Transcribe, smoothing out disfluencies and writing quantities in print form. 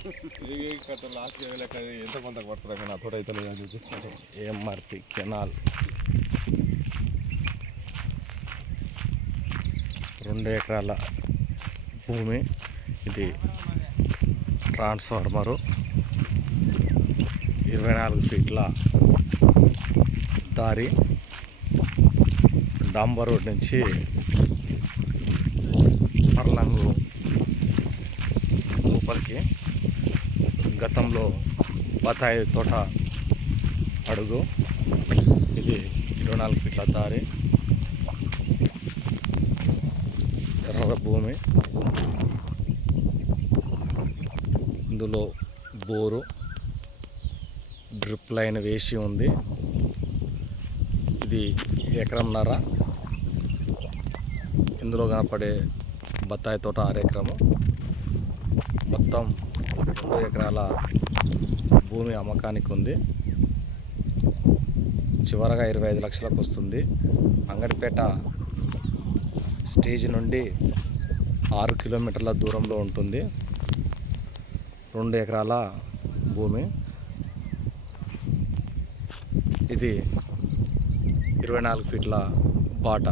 ఎంత కొంత పడుతుంది నా తోట అయితే ఎంఆర్పి కెనాల్ 2 ఎకరాల భూమి. ఇది ట్రాన్స్ఫార్మరు 24 ఫీట్ల దారి డాంబర్ రోడ్ నుంచి పర్లంగు లోపలికి. గతంలో బత్తాయి తోట అడుగు. ఇది 24 ఫీట్ల దారి, ఎర్ర భూమి. ఇందులో బోరు డ్రిప్ లైన్ వేసి ఉంది. ఇది 1.5 ఎకరం. ఇందులో కనపడే బత్తాయి తోట 6 ఎకరము. మొత్తం 2 ఎకరాల భూమి అమ్మకానికి ఉంది. చివరగా 25 లక్షలకు వస్తుంది. అంగడిపేట స్టేజ్ నుండి 6 కిలోమీటర్ల దూరంలో ఉంటుంది. 2 ఎకరాల భూమి. ఇది 24 ఫీట్ల బాట.